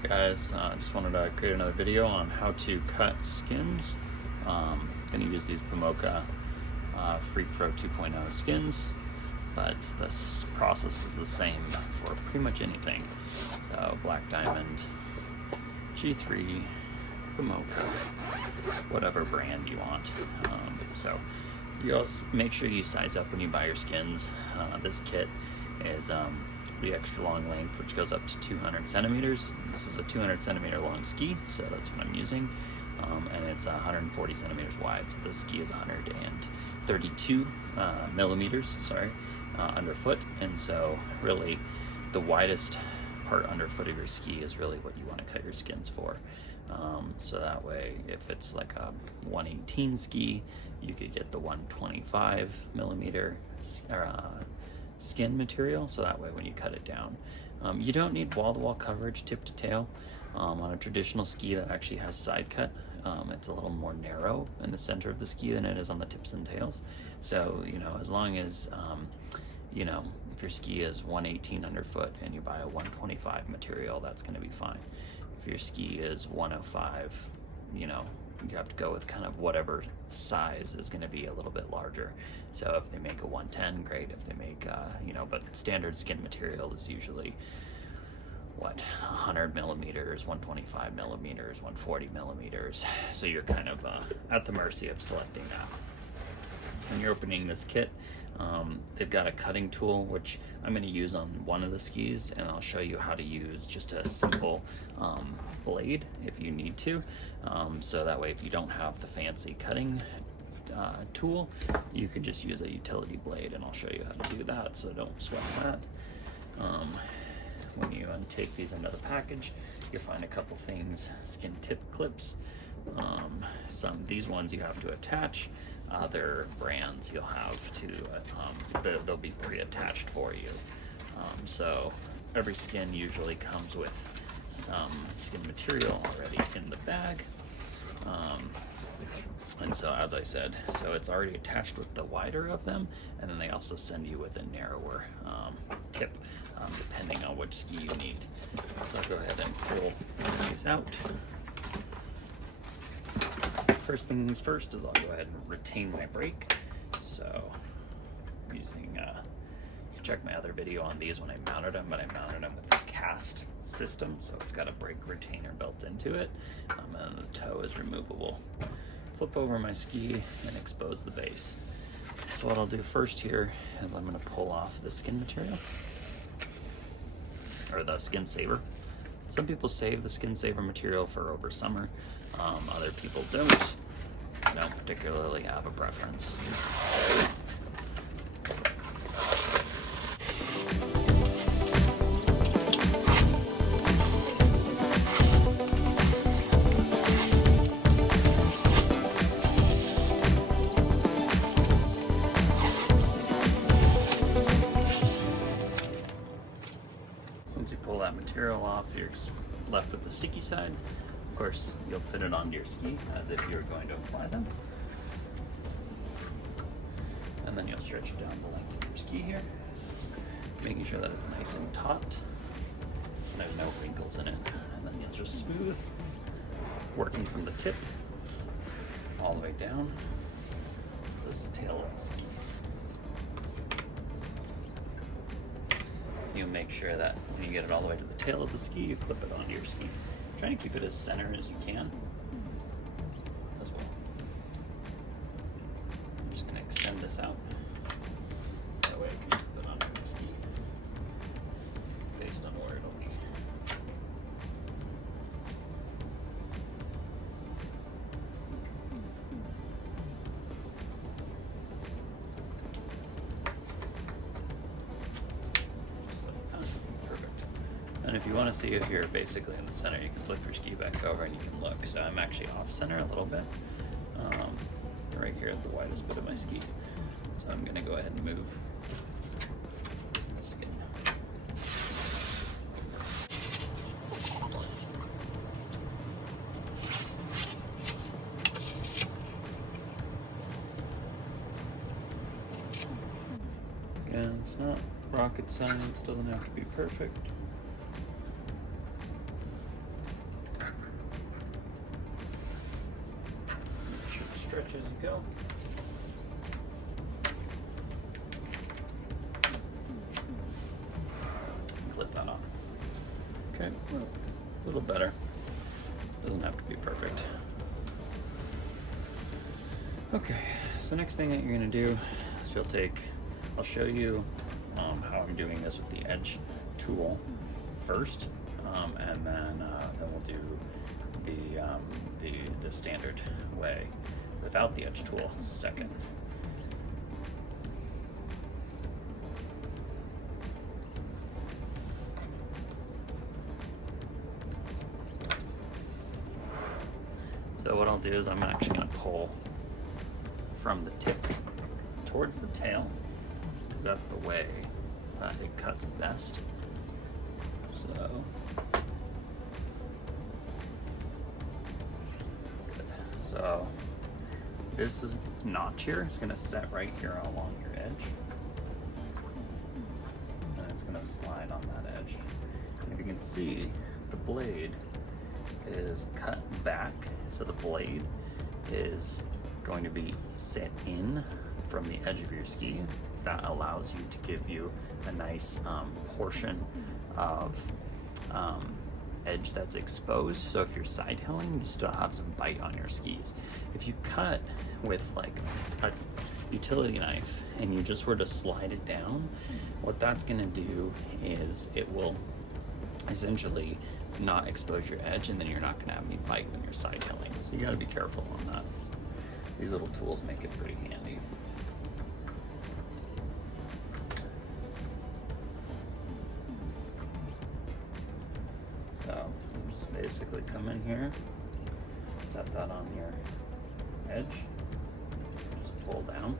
Hey guys, just wanted to create another video on how to cut skins. Gonna use these Pomoca Free Pro 2.0 skins, but this process is the same for pretty much anything. So Black Diamond, G3, Pomoca, whatever brand you want. So you also make sure you size up when you buy your skins. This kit is the extra long length, which goes up to 200 centimeters. This is a 200 centimeter long ski, so that's what I'm using. And it's 140 centimeters wide, so the ski is 132 millimeters, underfoot. And so really the widest part underfoot of your ski is really what you want to cut your skins for. So that way, if it's like a 118 ski, you could get the 125 millimeter skin material, so that way when you cut it down, you don't need wall-to-wall coverage tip to tail. On a traditional ski that actually has side cut, it's a little more narrow in the center of the ski than it is on the tips and tails. So as long as if your ski is 118 underfoot and you buy a 125 material, that's going to be fine. If your ski is 105, you have to go with kind of whatever size is going to be a little bit larger. So if they make a 110, great. If they make but standard skin material is usually 100 millimeters, 125 millimeters, 140 millimeters. So you're kind of at the mercy of selecting that. When you're opening this kit, they've got a cutting tool, which I'm going to use on one of the skis, and I'll show you how to use just a simple blade if you need to. So that way, if you don't have the fancy cutting tool, you can just use a utility blade, and I'll show you how to do that, so don't sweat that. When you take these into the package, you'll find a couple things: skin tip clips. These ones you have to attach. Other brands you'll have to, they'll be pre-attached for you. So every skin usually comes with some skin material already in the bag. And so, as I said, so it's already attached with the wider of them, and then they also send you with a narrower tip, depending on which ski you need. So I'll go ahead and pull these out. First things first is I'll go ahead and retain my brake. So using, you can check my other video on these when I mounted them, but I mounted them with a cast system, so it's got a brake retainer built into it, and the toe is removable. Flip over my ski and expose the base. So what I'll do first here is I'm going to pull off the skin material, or the skin saver. Some people save the skin saver material for over summer. Other people don't particularly have a preference. Once you pull that material off, you're left with the sticky side. Of course, you'll fit it onto your ski as if you were going to apply them. And then you'll stretch it down the length of your ski here, making sure that it's nice and taut. There's no wrinkles in it. And then you'll just smooth, working from the tip all the way down this tail of the ski. You make sure that when you get it all the way to the tail of the ski, you clip it onto your ski. Try and keep it as center as you can as well. I'm just going to extend this out so that way I can put it onto my ski based on where it'll be. And if you want to see if you're basically in the center, you can flip your ski back over and you can look. So I'm actually off center a little bit, right here at the widest bit of my ski. So I'm going to go ahead and move the skin. Again, it's not rocket science, doesn't have to be perfect. go. Clip that on. Okay, well, a little better. Doesn't have to be perfect. Okay, so next thing that you're gonna do is I'll show you how I'm doing this with the edge tool first, and then we'll do the standard way without the edge tool second. So what I'll do is I'm actually going to pull from the tip towards the tail, because that's the way it cuts best. So, good. So this is notch here. It's going to set right here along your edge, and it's going to slide on that edge. And if you can see, the blade is cut back, so the blade is going to be set in from the edge of your ski. That allows you to give you a nice portion of edge that's exposed. So if you're side hilling, you still have some bite on your skis. If you cut with like a utility knife and you just were to slide it down, what that's going to do is it will essentially not expose your edge, and then you're not going to have any bite when you're side hilling. So you got to be careful on that. These little tools make it pretty handy. So just basically come in here, set that on your edge, just pull down.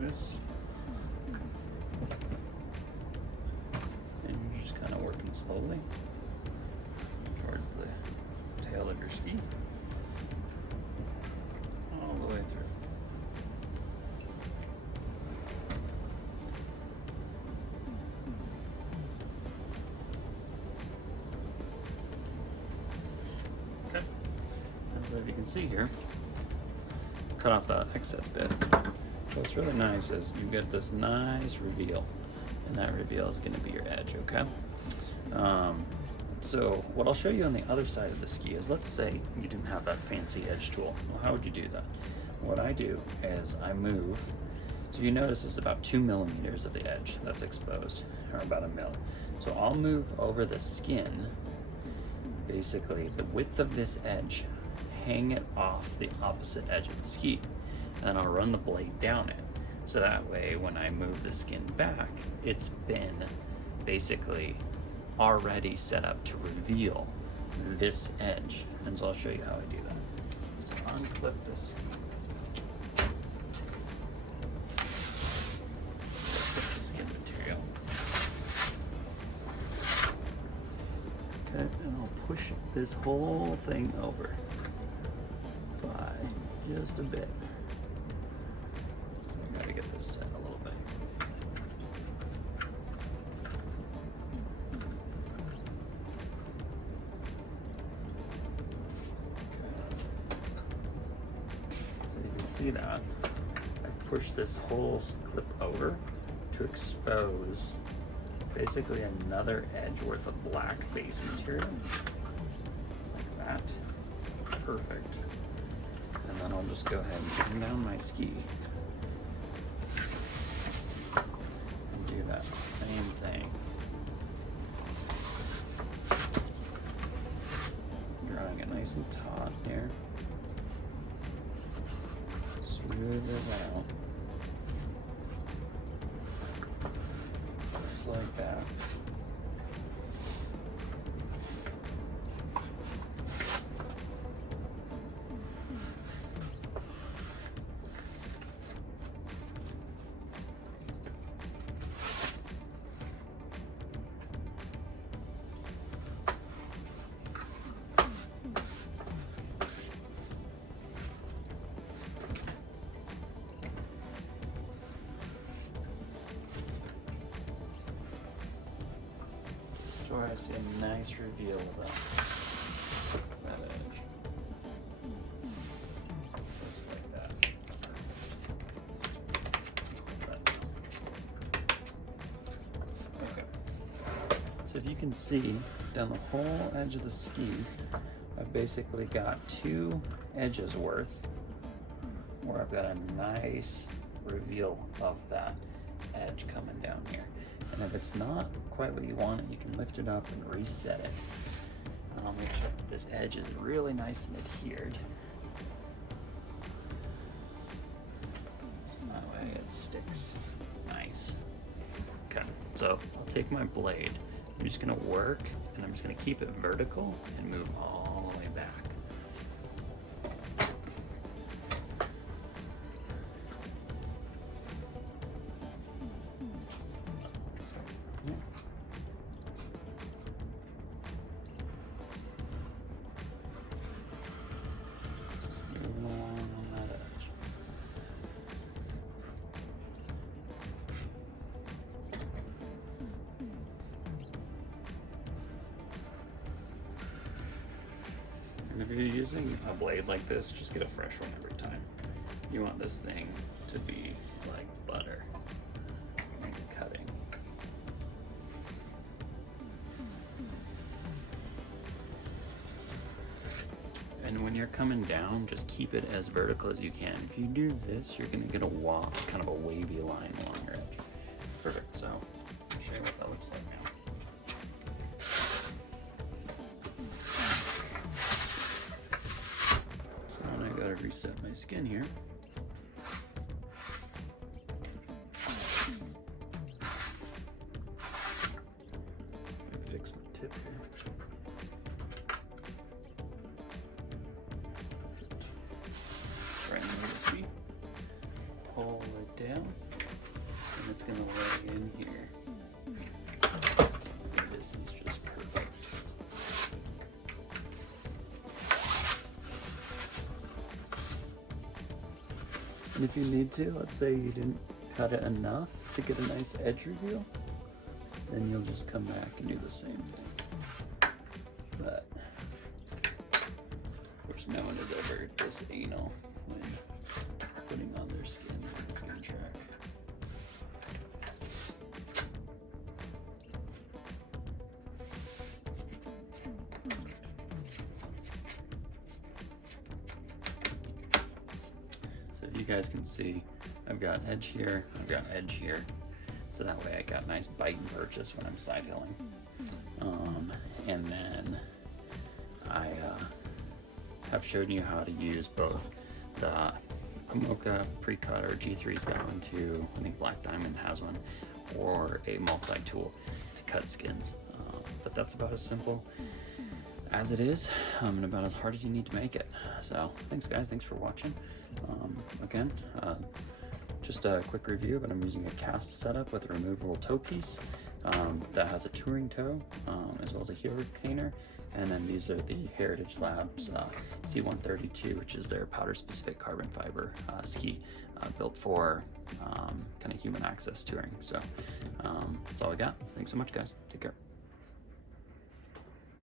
This. And you're just kind of working slowly towards the tail of your ski, all the way through. Okay, and so if you can see here, cut off the excess bit. So what's really nice is you get this nice reveal, and that reveal is going to be your edge, okay? So what I'll show you on the other side of the ski is, let's say you didn't have that fancy edge tool. Well, how would you do that? What I do is I move, so you notice it's about 2 millimeters of the edge that's exposed, or about 1 mil. So I'll move over the skin, basically the width of this edge, hang it off the opposite edge of the ski, and then I'll run the blade down it. So that way, when I move the skin back, it's been basically already set up to reveal this edge. And so I'll show you how I do that. So unclip this skin material. Okay, and I'll push this whole thing over by just a bit. Gotta get this set a little bit. Okay. So you can see that I pushed this whole clip over to expose basically another edge worth of black base material, like that. Perfect. And then I'll just go ahead and turn down my ski. That same thing. Drawing it nice and taut here. Smooth it out. Just like that. I see a nice reveal of that. So if you can see down the whole edge of the ski, I've basically got 2 edges worth where I've got a nice reveal of that edge coming down here. And if it's not quite what you want, you can lift it up and reset it. I'll make sure that this edge is really nice and adhered. That way it sticks nice. Okay, so I'll take my blade. I'm just gonna work, and I'm just gonna keep it vertical and move all the way back. And if you're using a blade like this, just get a fresh one every time. You want this thing to be like butter when you're cutting. And when you're coming down, just keep it as vertical as you can. If you do this, you're gonna get a kind of a wavy line along your edge. Perfect, so I'll show you what that looks like now. To reset my skin here. Fix my tip here. Try and notice me. Pull it down, and it's going to lay in here. This is just perfect. And if you need to, let's say you didn't cut it enough to get a nice edge reveal, then you'll just come back and do the same thing. But of course, no one is ever this anal when putting on their skins on the skin track. So you guys can see I've got edge here, I've got edge here. So that way I got nice bite and purchase when I'm side hilling. And then I have shown you how to use both the Pomoca pre-cut, or G3's got one too, I think Black Diamond has one, or a multi-tool to cut skins. But that's about as simple as it is, and about as hard as you need to make it. So thanks guys, thanks for watching. Again, just a quick review, but I'm using a cast setup with a removable toe piece that has a touring toe, as well as a heel retainer. And then these are the Heritage Labs C132, which is their powder specific carbon fiber ski built for kind of human access touring. So that's all I got. Thanks so much guys, take care.